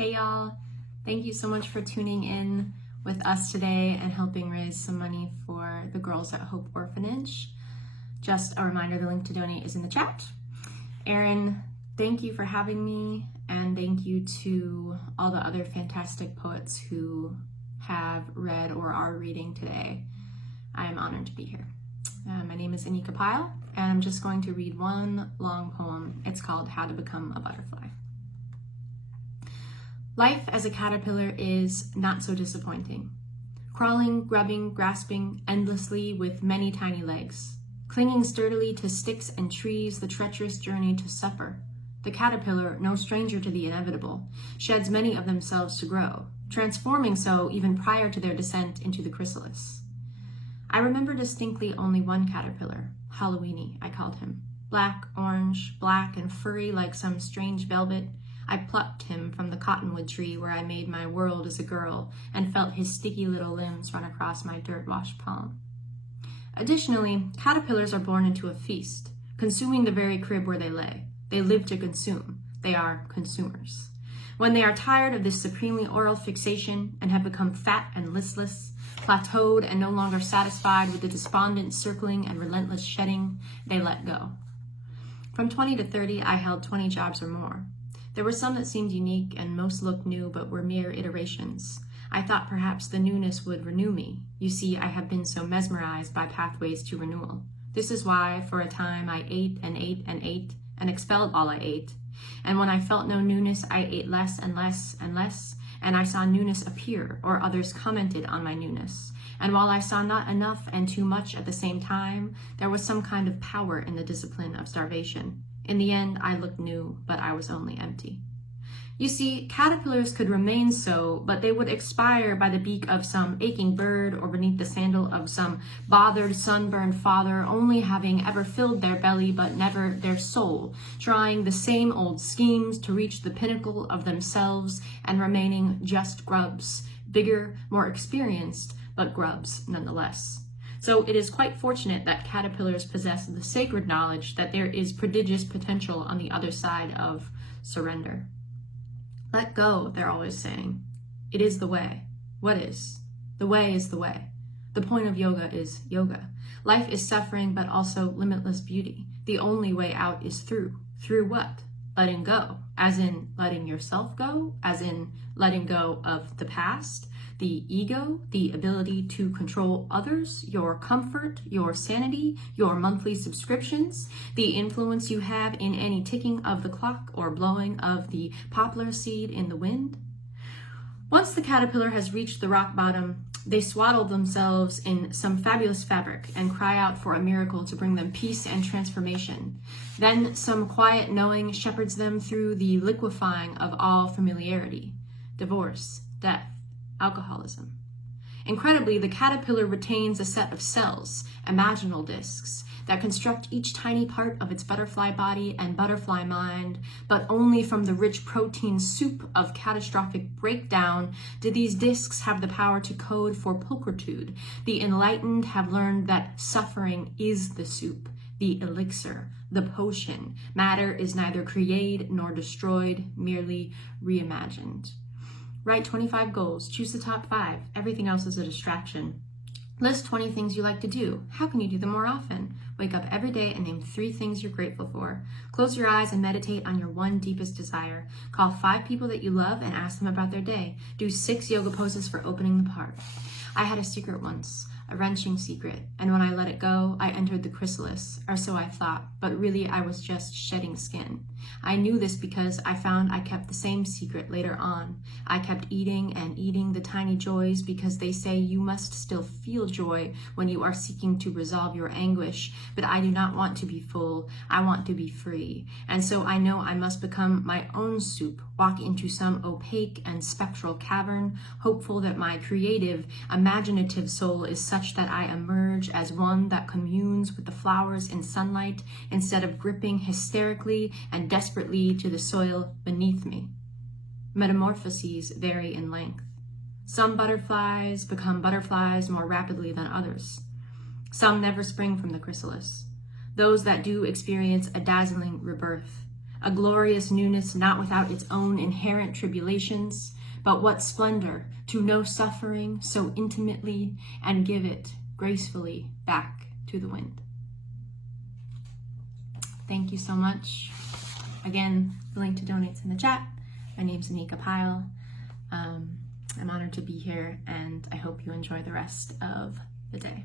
Hey y'all, thank you so much for tuning in with us today and helping raise some money for the Girls at Hope Orphanage. Just a reminder, the link to donate is in the chat. Erin, thank you for having me, and thank you to all the other fantastic poets who have read or are reading today. I am honored to be here. My name is Anika Pyle, and I'm just going to read one long poem. It's called How to Become a Butterfly. Life as a caterpillar is not so disappointing. Crawling, grubbing, grasping endlessly with many tiny legs. Clinging sturdily to sticks and trees, the treacherous journey to supper. The caterpillar, no stranger to the inevitable, sheds many of themselves to grow, transforming so even prior to their descent into the chrysalis. I remember distinctly only one caterpillar, Halloweeny, I called him. Black, orange, black and furry like some strange velvet. I plucked him from the cottonwood tree where I made my world as a girl and felt his sticky little limbs run across my dirt-washed palm. Additionally, caterpillars are born into a feast, consuming the very crib where they lay. They live to consume. They are consumers. When they are tired of this supremely oral fixation and have become fat and listless, plateaued and no longer satisfied with the despondent circling and relentless shedding, they let go. From 20 to 30, I held 20 jobs or more. There were some that seemed unique and most looked new but were mere iterations. I thought perhaps the newness would renew me. You see, I have been so mesmerized by pathways to renewal. This is why, for a time, I ate and ate and ate and expelled all I ate. And when I felt no newness, I ate less and less and less, and I saw newness appear, or others commented on my newness. And while I saw not enough and too much at the same time, there was some kind of power in the discipline of starvation. In the end, I looked new, but I was only empty. You see, caterpillars could remain so, but they would expire by the beak of some aching bird or beneath the sandal of some bothered, sunburned father, only having ever filled their belly but never their soul, trying the same old schemes to reach the pinnacle of themselves and remaining just grubs, bigger, more experienced, but grubs nonetheless. So it is quite fortunate that caterpillars possess the sacred knowledge that there is prodigious potential on the other side of surrender. Let go, they're always saying. It is the way. What is? The way is the way. The point of yoga is yoga. Life is suffering, but also limitless beauty. The only way out is through. Through what? Letting go. As in letting yourself go? As in letting go of the past? The ego, the ability to control others, your comfort, your sanity, your monthly subscriptions, the influence you have in any ticking of the clock or blowing of the poplar seed in the wind. Once the caterpillar has reached the rock bottom, they swaddle themselves in some fabulous fabric and cry out for a miracle to bring them peace and transformation. Then some quiet knowing shepherds them through the liquefying of all familiarity, divorce, death, alcoholism. Incredibly, the caterpillar retains a set of cells, imaginal discs, that construct each tiny part of its butterfly body and butterfly mind, but only from the rich protein soup of catastrophic breakdown do these discs have the power to code for pulchritude. The enlightened have learned that suffering is the soup, the elixir, the potion. Matter is neither created nor destroyed, merely reimagined. Write 25 goals, choose the top 5. Everything else is a distraction. List 20 things you like to do. How can you do them more often? Wake up every day and name 3 things you're grateful for. Close your eyes and meditate on your one deepest desire. Call 5 people that you love and ask them about their day. Do 6 yoga poses for opening the heart. I had a secret once, a wrenching secret, and when I let it go, I entered the chrysalis, or so I thought, but really I was just shedding skin. I knew this because I found I kept the same secret later on. I kept eating and eating the tiny joys because they say you must still feel joy when you are seeking to resolve your anguish, but I do not want to be full, I want to be free. And so I know I must become my own soup, walk into some opaque and spectral cavern, hopeful that my creative, imaginative soul is such that I emerge as one that communes with the flowers in sunlight instead of gripping hysterically and desperately to the soil beneath me. Metamorphoses vary in length. Some butterflies become butterflies more rapidly than others. Some never spring from the chrysalis. Those that do experience a dazzling rebirth. a glorious newness not without its own inherent tribulations, but what splendor to know suffering so intimately and give it gracefully back to the wind. Thank you so much. Again, the link to donate's in the chat. My name's Anika Pyle. I'm honored to be here, and I hope you enjoy the rest of the day.